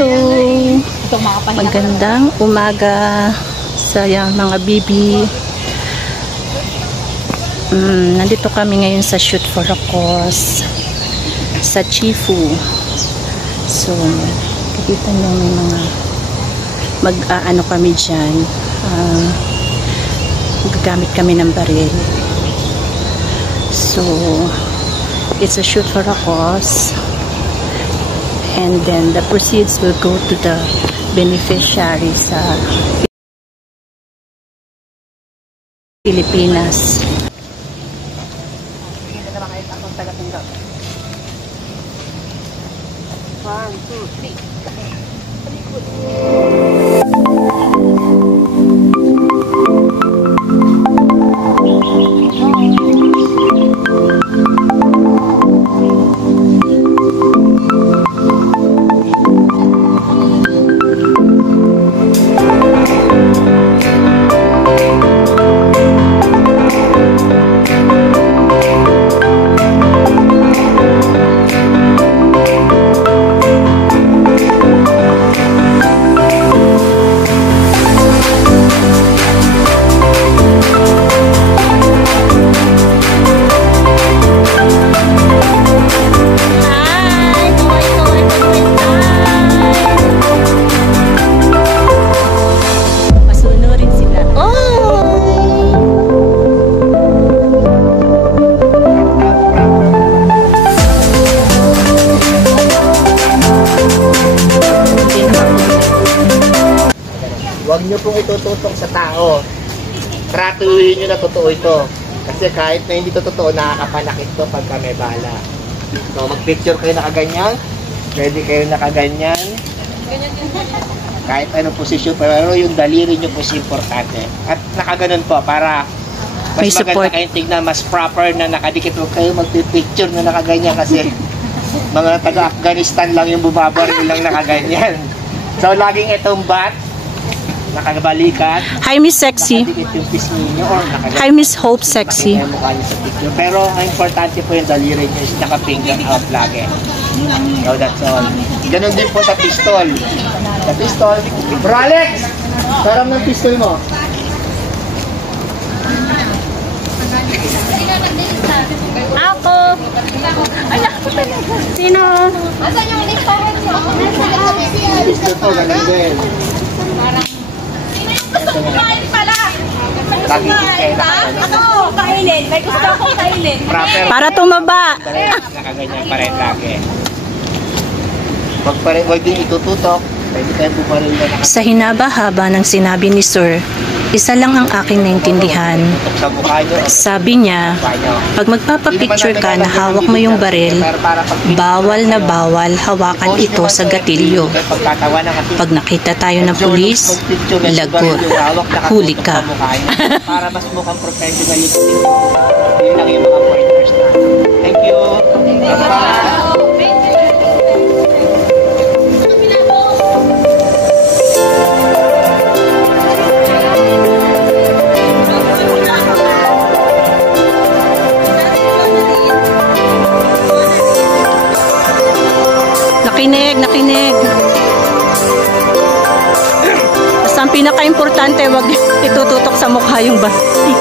Hello! Magandang umaga sa mga bibi. Nandito kami ngayon sa Shoot for a Cause sa Chifu. So, nakikita nyo may mga mag-aano kami dyan. Gagamit kami ng baril. So, it's a shoot for a cause. And then the proceeds will go to the beneficiary sa Pilipinas. One, two, three. Huwag nyo pong itututok sa tao. Tratuhin nyo na totoo ito. Kasi kahit na hindi to totoo, nakakapanakit to pagka may bala. So, mag-picture kayo nakaganyan. Pwede kayo nakaganyan. Kahit anong posisyon, pero yung daliri nyo po is importante. At nakaganon po para mas maganda kayong tignan, mas proper na nakadikit. Huwag kayo mag-picture na nakaganyan kasi mga taga-Afghanistan lang yung bumabaril lang nakaganyan. So, laging itong bat, nakabalikat. Hi, Miss Sexy. Hi, Miss Hope Sexy. Pero ang importante po yung daliri nyo is naka-finger out lagi. So that's all. Ganon din po sa pistol. Sa pistol, Bro Alex! Sarap ng pistol mo. Ako! Sino? Asan yung listahan niyo? Pistol to, ganon din. Kain pala! Lagi kayo Ako, kainin. May gusto akong kainin. Para tumaba. Nakaganyan pa rin lagi. Huwag din itututok. Pwede kayo bumaril na Sa hinaba-haba ng sinabi ni Sir, isa lang ang aking naintindihan. Sabi niya, pag magpapapicture ka na hawak mo yung baril, bawal na bawal hawakan ito sa gatilyo. Pag nakita tayo ng pulis, lagot, huli ka. Para mas mukhang professional yun lang yung mga pointers na. Thank you. Bye-bye. Nakinig. Basta ang pinaka-importante, wag itututok sa mukha yung basi.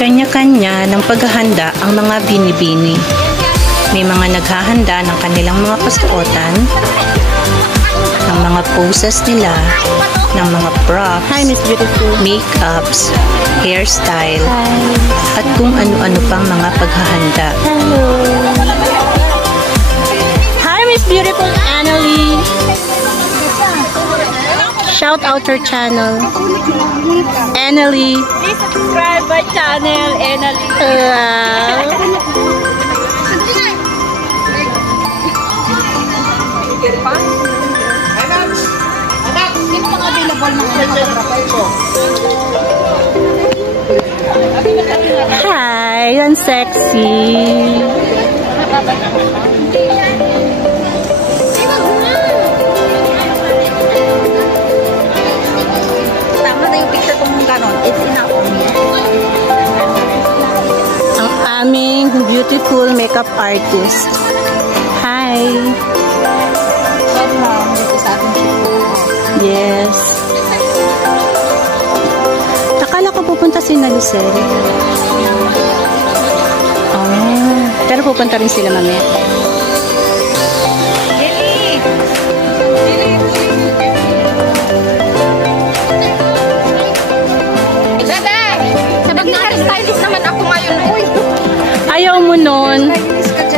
Kanya-kanya ng paghahanda ang mga binibini. May mga naghahanda ng kanilang mga kasuotan, ng mga poses nila, ng mga props, make-ups, hairstyle, at kung ano-ano pang mga paghahanda. Hello! Hi, Miss Beautiful Annalie! Shout out her channel. Annalie. Please subscribe my channel, Annalie. Sino mga available mga sexy. Tama na yung picture ko mong ganon. It's enough for me. Ang aming beautiful makeup artist. Hi! Welcome dito sa ating Yes. Akala ko pupunta si Nalicel. Oh, pero pupunta rin sila mamaya. Stylist naman ako ngayon. Uy! Ayaw mo nun.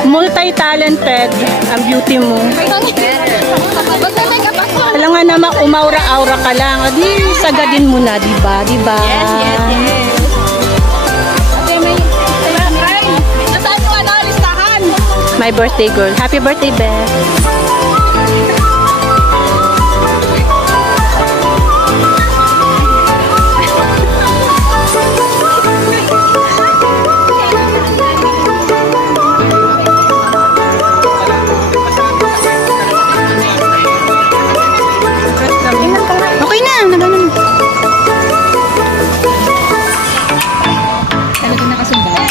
Multi-talented ang beauty mo. Alam nga naman, umaura-aura ka lang. Di, sagadin mo na, diba? Diba? Yes. Ate, may... Nasaan yung ano, listahan? My birthday girl. Happy birthday, Beth. Okay na, nagano na. Talaga nakasundaan.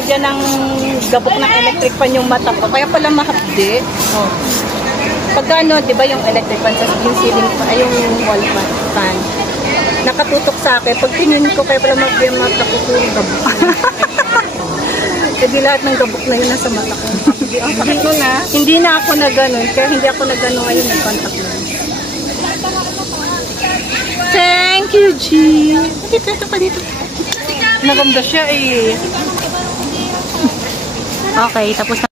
nilagyan ng gabok ng electric fan yung mata ko. Kaya pala mahapdi. Oh. Pagka ano, di ba yung electric fan, yung ceiling fan, ay yung wall fan, nakatutok sa akin. Pag tingin ko, kaya pala mahapdi yung mata ko, puro gabok. Hindi lahat ng gabok na yun nasa mata ko. Hindi na ako na ganun. Kaya hindi ako na ganun ngayon yung contact lens. Thank you, G. Dito pa dito. Maganda siya eh. Okay, tapos na.